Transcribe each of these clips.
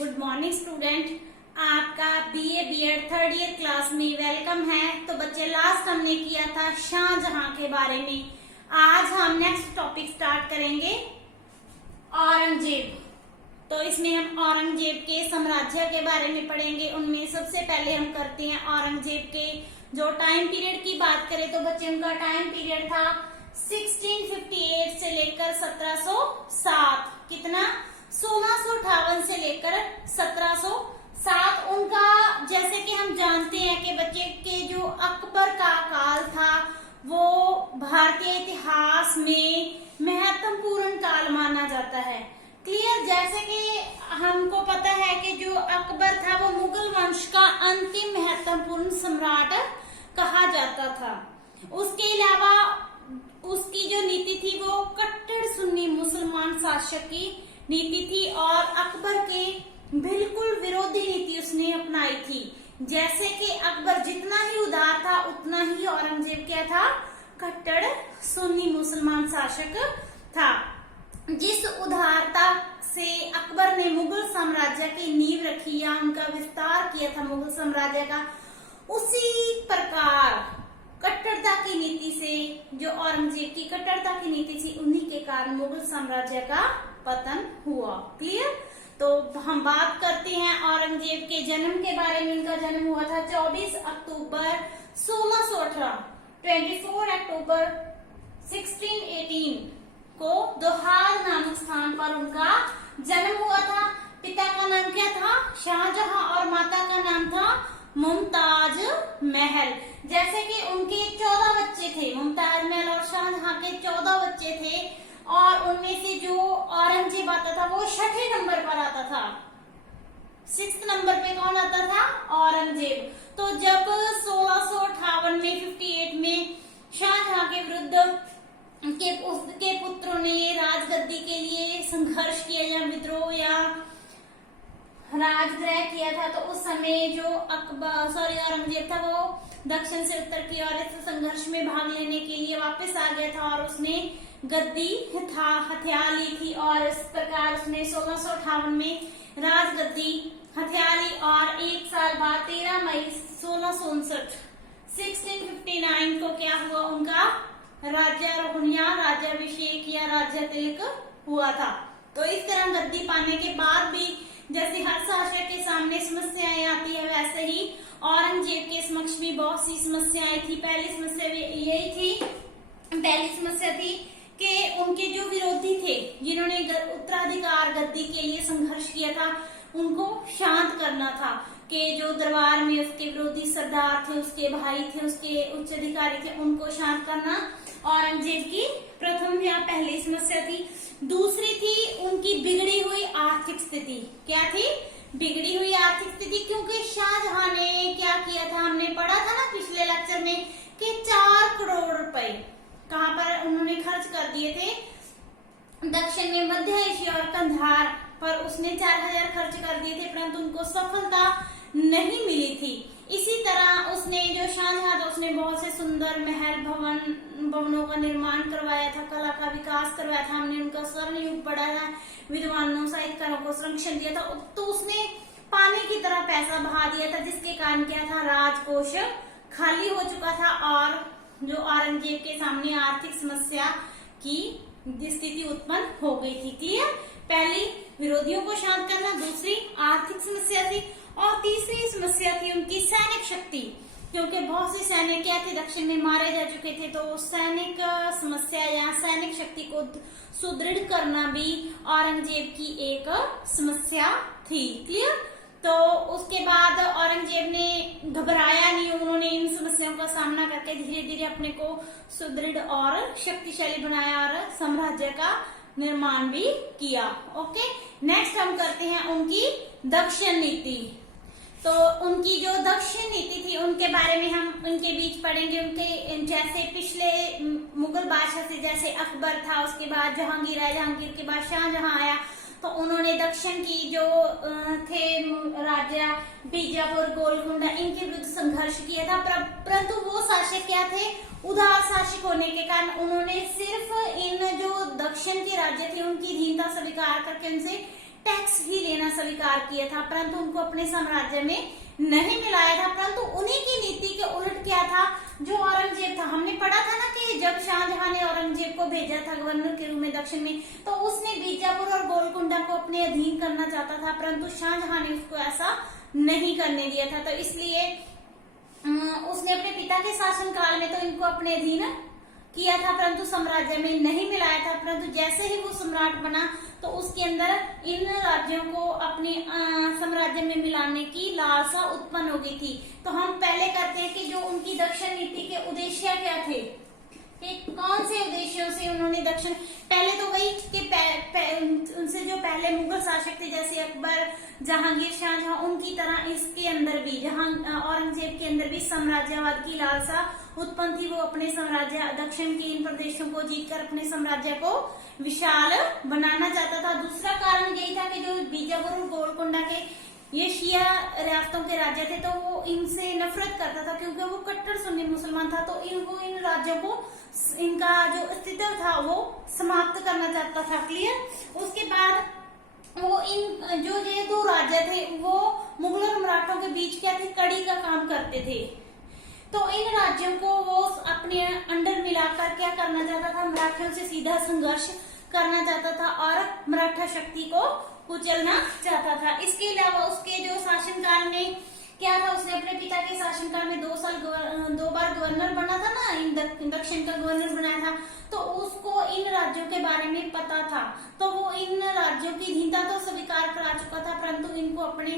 Good morning student, आपका BA BEd third year class में welcome है। तो बच्चे लास्ट हमने किया था शाहजहां के बारे में। आज हम नेक्स्ट टॉपिक स्टार्ट करेंगे औरंगजेब। तो इसमें हम औरंगजेब के साम्राज्य के बारे में पढ़ेंगे। उनमें सबसे पहले हम करते हैं औरंगजेब के जो टाइम पीरियड की बात करें तो बच्चे उनका टाइम पीरियड था 1658 से लेकर 1707। कितना? 1658 से लेकर 1707। उनका जैसे कि हम जानते हैं कि बच्चे के जो अकबर का काल था वो भारतीय इतिहास में महत्वपूर्ण काल माना जाता है। क्लियर? जैसे कि हमको पता है कि जो अकबर था वो मुगल वंश का अंतिम महत्वपूर्ण सम्राट कहा जाता था। उसके अलावा उसकी जो नीति थी वो कट्टर सुन्नी मुसलमान शासक की नीति थी और अकबर के बिल्कुल विरोधी नीति उसने अपनाई थी। जैसे कि अकबर जितना ही उदार था उतना ही औरंगजेब क्या था? कट्टर सुन्नी मुसलमान शासक था। जिस उदारता से अकबर ने मुगल साम्राज्य की नींव रखी या उनका विस्तार किया था मुगल साम्राज्य का, उसी प्रकार कट्टरता की नीति से जो औरंगजेब की कट्टरता की नीति थी उन्हीं के कारण मुगल साम्राज्य का पतन हुआ। क्लियर? तो हम बात करते हैं औरंगजेब के जन्म के बारे में। इनका जन्म हुआ था 24 अक्टूबर 1618। 24 अक्टूबर 1618 को दोहार नामक स्थान पर उनका जन्म हुआ था। पिता का नाम क्या था? शाहजहां और माता का नाम था मुमताज महल। जैसे कि उनके 14 बच्चे थे, मुमताज महल और शाहजहां के 14 बच्चे थे और उनमें से जो औरंगजेब आता था वो 6ठे नंबर पर आता था। 6th नंबर पे कौन आता था? औरंगजेब। तो जब 1658 में 58 में शाहजहां के विरुद्ध उसके पुत्रों ने राजगद्दी के लिए संघर्ष किया या विद्रोह या राजद्रोह किया था, तो उस समय जो औरंगजेब था वो दक्षिण से उत्तर की ओर इस संघर्ष में भाग लेने के लिए वापस आ गया था और उसने गद्दी हथिया ली थी और इस प्रकार उसने 1658 में राजगद्दी हथिया ली और एक साल बाद 13 मई 1659 को क्या हुआ? उनका राज्यारोहण या राज्याभिषेक या राज्य तिलक हुआ था। तो इस तरह गद्दी पाने के बाद भी जैसे हर शासक के सामने समस्याएं आती है, वैसे ही औरंगजेब के समक्ष भी बहुत सी समस्याएं थी। पहली समस्या थी कि उनके जो विरोधी थे जिन्होंने उत्तराधिकार गद्दी के लिए संघर्ष किया था उनको शांत करना था। कि जो दरबार में उसके विरोधी सरदार थे, उसके भाई थे, उसके उच्च अधिकारी थे, उनको शांत करना औरंगजेब की प्रथम या पहली समस्या थी। दूसरी थी उनकी बिगड़ी हुई आर्थिक स्थिति। क्या थी? बिगड़ी हुई आर्थिक स्थिति, क्योंकि शाहजहां ने क्या किया था, हमने पढ़ा था ना पिछले लेक्चर में कि 4 करोड़ रुपए कहां पर उन्होंने खर्च कर दिए थे? दक्षिण में मध्य एशिया और कंधार पर उसने 4000 खर्च कर दिए थे, परंतु उनको सफलता नहीं मिली थी। इसी तरह उसने जो शाहजहां था उसने बहुत से सुंदर महल भवनों का निर्माण करवाया था, कला का विकास करवाया था, हमने उनका स्वर्ण युग पढ़ाया, विद्वानों साहित्यकारों को संरक्षण दिया था। तो उसने पानी की तरह पैसा बहा दिया था, जिसके कारण क्या था? राजकोष खाली हो चुका था और जो औरंगजेब के सामने आर्थिक समस्या की स्थिति उत्पन्न हो गई थी। क्लियर? पहली विरोधियों को शांत करना, दूसरी आर्थिक समस्या थी और तीसरी समस्या थी उनकी सैनिक शक्ति, क्योंकि बहुत से सैनिक क्या थे? दक्षिण में मारे जा चुके थे। तो सैनिक समस्या या सैनिक शक्ति को सुदृढ़ करना भी औरंगजेब की एक समस्या थी। क्लियर? तो उसके बाद औरंगजेब ने घबराया नहीं, उन्होंने इन समस्याओं का सामना करके धीरे धीरे अपने को सुदृढ़ और शक्तिशाली बनाया और साम्राज्य का निर्माण भी किया। ओके, नेक्स्ट हम करते हैं उनकी दक्षिण नीति। तो उनकी जो दक्षिण नीति थी उनके बारे में हम उनके बीच पढ़ेंगे। उनके जैसे पिछले मुगल बादशाह से जैसे अकबर था, उसके बाद जहांगीर आया, जहांगीर के बाद शाहजहां आया, तो उन्होंने दक्षिण की जो थे राजा बीजापुर, गोलकुंडा, इनके विरुद्ध संघर्ष किया था। परंतु वो शासक क्या थे? उदार शासक होने के कारण उन्होंने सिर्फ इन जो दक्षिण के राज्य थे उनकी दीनता स्वीकार करके उनसे टैक्स ही लेना स्वीकार किया था, परंतु उनको अपने साम्राज्य में नहीं मिलाया था। परंतु उन्हीं की नीति के उलट क्या था, जो औरंगजेब था, हमने पढ़ा था ना कि जब शाहजहां ने औरंगजेब को भेजा था गवर्नर के रूप में दक्षिण में, तो उसने बीजापुर और गोलकुंडा को अपने अधीन करना चाहता था, परंतु शाहजहां ने उसको ऐसा नहीं करने दिया था। तो इसलिए उसने अपने पिता के शासनकाल में तो इनको अपने अधीन किया था, परंतु साम्राज्य में नहीं मिलाया था। परंतु जैसे ही वो सम्राट बना तो उसके अंदर इन राज्यों को अपने साम्राज्य में मिलाने की लालसा उत्पन्न हो गई थी। तो हम पहले करते हैं कि जो उनकी दक्षिण नीति के उद्देश्य क्या थे, कि कौन से उद्देश्यों से उन्होंने दक्षिण, पहले तो वही कि उनसे जो पहले मुगल शासक थे जैसे अकबर, जहांगीर, शाहजहां, उनकी तरह इसके अंदर भी, जहां औरंगजेब के अंदर भी साम्राज्यवाद की लालसा उत्पन्न थी। वो अपने साम्राज्य दक्षिण के इन प्रदेशों को जीतकर अपने साम्राज्य को विशाल बनाना चाहता था। दूसरा कारण यही था कि जो बीजापुर और गोलकुंडा के ये शिया रियासतों के राज्य थे, तो वो इनसे नफरत करता था क्योंकि वो कट्टर सुन्नी मुसलमान था। तो इन राज्यों को, इनका जो अस्तित्व था वो समाप्त करना चाहता था। क्लियर। उसके बाद वो इन जो ये दो राज्य थे वो मुगल और मराठों के बीच क्या थे, कड़ी का काम करते थे। तो इन राज्यों को वो अपने अंडर मिलाकर क्या करना चाहता था, मराठियों से सीधा संघर्ष करना चाहता था और मराठा शक्ति को कुचलना चाहता था। इसके अलावा उसके जो शासनकाल में क्या था, उसने अपने पिता के शासनकाल में 2 बार गवर्नर बना था ना, दक्षिण का गवर्नर बनाया था, तो उसको इन राज्यों के बारे में पता था। तो वो इन राज्यों की अधीनता तो स्वीकार करा चुका था, परंतु इनको अपने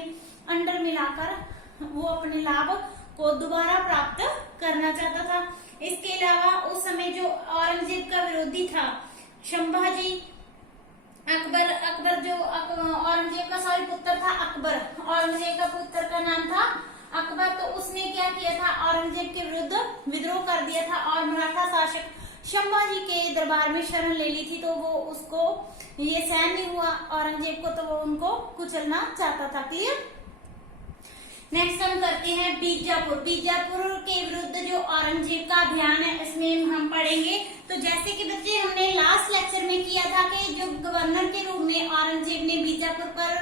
अंडर मिलाकर वो अपने लाभ को दोबारा प्राप्त करना चाहता था। इसके अलावा उस समय जो औरंगजेब का विरोधी था संभाजी, अकबर जो औरंगजेब का सॉरी पुत्र था अकबर, औरंगजेब का पुत्र का नाम था अकबर, तो उसने क्या किया था, औरंगजेब के विरुद्ध विद्रोह कर दिया था और मराठा शासक संभाजी के दरबार में शरण ले ली थी। तो वो उसको ये सहन नहीं हुआ औरंगजेब को, तो वो उनको कुचलना चाहता था। क्लियर। नेक्स्ट हम करते हैं बीजापुर। बीजापुर के विरुद्ध जो औरंगजेब का अभियान है इसमें हम पढ़ेंगे। तो जैसे कि बच्चे हमने लास्ट लेक्चर में किया था कि जो गवर्नर के रूप में औरंगजेब ने बीजापुर पर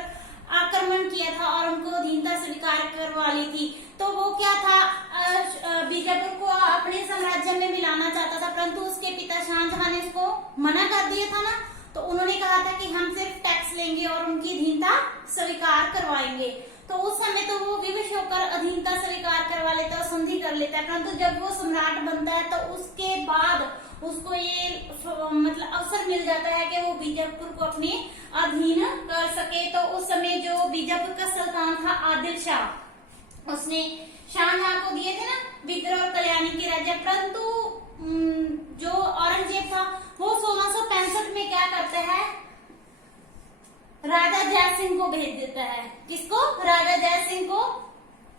आक्रमण किया था और उनको अधीनता स्वीकार करवा ली थी, तो वो क्या था, बीजापुर को अपने साम्राज्य में मिलाना चाहता था, परंतु उसके पिता शाहजहां ने उसको मना कर दिया था ना। तो उन्होंने कहा था कि हम सिर्फ टैक्स लेंगे और उनकी अधीनता स्वीकार करवाएंगे। तो उस समय तो वो विवश होकर अधीनता स्वीकार करवा लेता है, संधि कर लेता है, परंतु जब वो सम्राट बनता है तो उसके बाद उसको ये मतलब अवसर मिल जाता है कि वो बीजापुर को अपने अधीन कर सके। तो उस समय जो बीजापुर का सुल्तान था आदिल शाह, उसने शाहजहां को दिए थे ना बिदर और कल्याणी के राज्य, परंतु जो औरंगजेब था वो 1665 में क्या करता है, राजा जयसिंह को भेज देता है। किसको, राजा जयसिंह को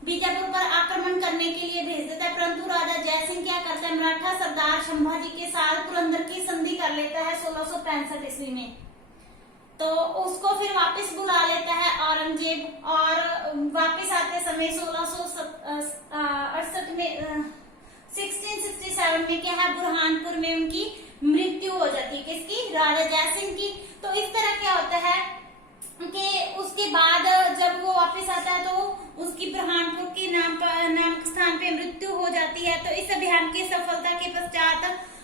बीजापुर पर आक्रमण करने के लिए भेज देता है, परंतु राजा जयसिंह क्या करता है, मराठा सरदार संभाजी के साथ पुरंदर की संधि कर लेता है 1665 ईस्वी में। तो उसको फिर वापस बुला लेता है औरंगजेब और वापस आते समय 1668 में 1667 में क्या है, बुरहानपुर में उनकी मृत्यु हो जाती है। किसकी, राजा जयसिंह की। तो इस तरह क्या होता है कि उसके बाद जब वो वापस आता है तो उसकी बुरहानपुर के नाम स्थान पे मृत्यु हो जाती है। तो इस अभियान की सफलता के पश्चात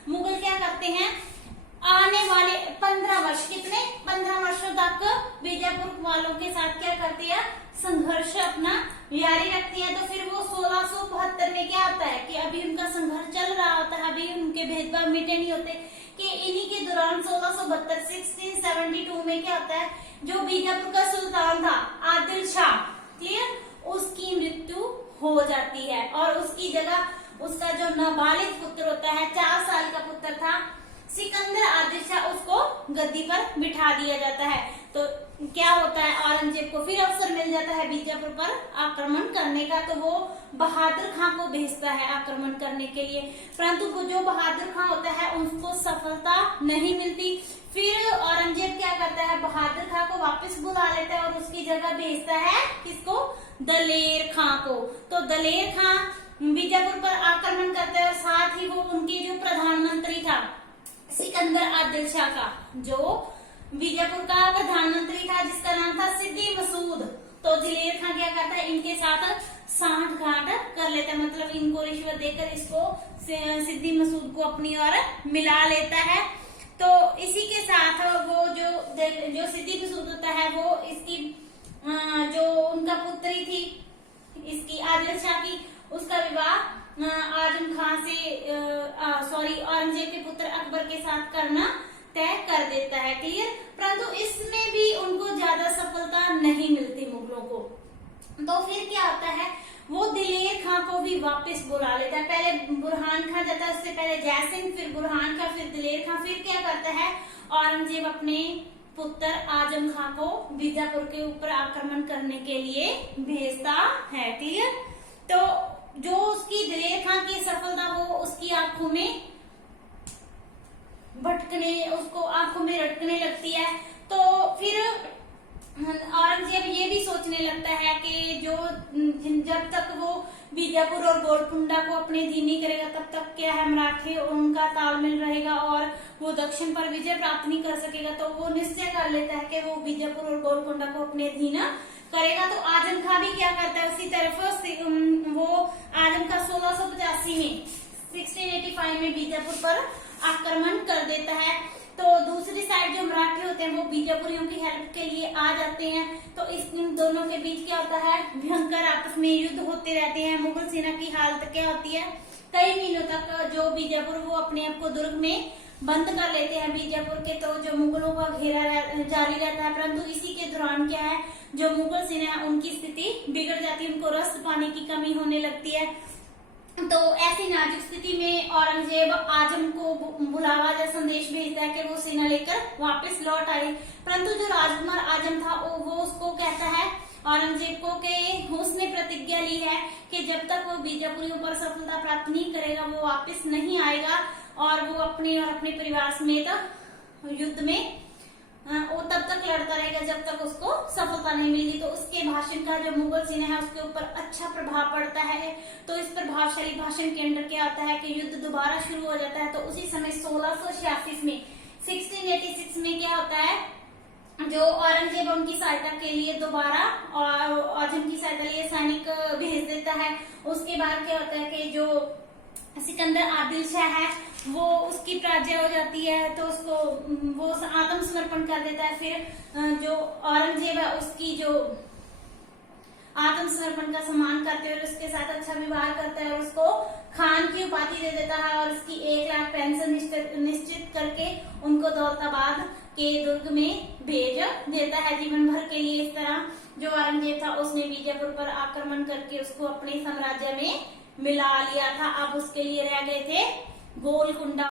मुगल क्या करते हैं, आने वाले 15 वर्ष, कितने 15 वर्षों तक बीजापुर वालों के साथ क्या करते हैं, संघर्ष अपना जारी रखती है। तो फिर वो 1672 में क्या होता है कि अभी उनका संघर्ष चल रहा होता है, अभी उनके भेदभाव मिटे नहीं होते, कि इन्हीं के दौरान 1672 में क्या होता है, जो बीजापुर का सुल्तान था आदिल शाह, क्लियर, उसकी मृत्यु हो जाती है और उसकी जगह उसका जो नाबालिग पुत्र होता है, 4 साल का पुत्र था सिकंदर आदिल शाह, उसको गद्दी पर बिठा दिया जाता है। तो क्या होता है, औरंगजेब को फिर अवसर मिल जाता है बीजापुर पर आक्रमण करने का। तो वो बहादुर खां को भेजता है आक्रमण करने के लिए, परंतु वो जो बहादुर खां होता है उसको सफलता नहीं मिलती। फिर औरंगजेब क्या करता है, बहादुर खां को वापस बुला लेता है और उसकी जगह भेजता है किसको, दलेर खां को। तो दलेर खां बीजापुर पर आक्रमण करता है और साथ ही वो उनके जो प्रधानमंत्री था सिकंदर आदिल शाह का जो बीजापुर का प्रधानमंत्री था जिसका नाम था सिद्दी मसूद। तो दिलेर खां क्या करता है, इनके साथ सांठ गांठ कर लेता है, मतलब इनको रिश्वत देकर इसको सिद्दी मसूद को अपनी ओर मिला लेता है। तो इसी के साथ वो जो सिद्दी मसूद होता है वो इसकी जो उनका पुत्री थी इसकी आदिल शाह की, उसका विवाह आजम खां से औरंगजेब के पुत्र अकबर के साथ करना तय कर देता है। क्लियर। परंतु इसमें भी उनको ज्यादा सफलता नहीं मिलती मुगलों को। तो फिर क्या होता है, वो दिलेर खां को भी वापस बुला लेता है। पहले बुरहान खां जाता है, उससे पहले जयसिंह, फिर बुरहान खां, फिर दिलेर खां। फिर क्या करता है, औरंगजेब अपने पुत्र आजम खां को बीजापुर के ऊपर आक्रमण करने के लिए भेजता है। क्लियर। तो जो उसकी दिलेर खां की सफलता वो उसकी आंखों में उसको आंखों में रटकने लगती है। तो फिर औरंगजेब ये भी सोचने लगता है कि जब तक वो बीजापुर और गोलकुंडा को अपने अधीन नहीं करेगा तब तक क्या है, मराठे उनका तालमेल रहेगा और वो दक्षिण पर विजय प्राप्त नहीं कर सकेगा। तो वो निश्चय कर लेता है कि वो बीजापुर और गोलकुंडा को अपने अधीन करेगा। तो आजम खां भी क्या करता है, उसी तरफ वो आजम खां 1685 में 1685 में बीजापुर पर आक्रमण कर देता है। तो दूसरी साइड जो मराठी होते हैं वो बीजापुरियों की हेल्प के लिए आ जाते हैं। तो इन दोनों के बीच क्या होता है, भयंकर आपस में युद्ध होते रहते हैं। मुगल सेना की हालत क्या होती है, कई महीनों तक जो बीजापुर वो अपने आप को दुर्ग में बंद कर लेते हैं बीजापुर के। तो जो मुगलों का घेरा जारी रहता है, परंतु इसी के दौरान क्या है, जो मुगल सेना है उनकी स्थिति बिगड़ जाती है, उनको रस्त पानी की कमी होने लगती है। तो ऐसी नाजुक स्थिति में औरंगजेब आजम को बुलावा या संदेश भेजता है कि वो सेना लेकर वापस लौट आए। परंतु जो राजकुमार आजम था वो उसको कहता है औरंगजेब को कि उसने प्रतिज्ञा ली है कि जब तक वो बीजापुरियों पर सफलता प्राप्त नहीं करेगा वो वापस नहीं आएगा और वो अपने और अपने परिवार समेत युद्ध में वो तब तक लड़ता रहेगा जब तक उसको सफलता नहीं मिलेगी। तो उसके भाषण का जो मुगल सेना है उसके ऊपर अच्छा प्रभाव पड़ता है। तो इस प्रभावशाली भाषण के अंदर क्या होता है कि युद्ध दोबारा शुरू हो जाता है। तो उसी समय 1686 में 1686 में क्या होता है, जो औरंगजेब उनकी सहायता के लिए दोबारा और आजम की सहायता लिए सैनिक भेज देता है। उसके बाद क्या होता है कि जो सिकंदर आदिल शाह है वो उसकी पराजय हो जाती है, तो उसको वो आत्मसमर्पण कर देता है। फिर जो औरंगजेब है उसकी जो आत्मसमर्पण का सम्मान करते हुए उसके साथ अच्छा व्यवहार करता है और उसको खान की उपाधि दे देता है और उसकी 1 लाख पेंशन निश्चित करके उनको दौलताबाद के दुर्ग में भेज देता है जीवन भर के लिए। इस तरह जो औरंगजेब था उसने बीजापुर पर आक्रमण करके उसको अपने साम्राज्य में मिला लिया था। अब उसके लिए रह गए थे गोलकुंडा।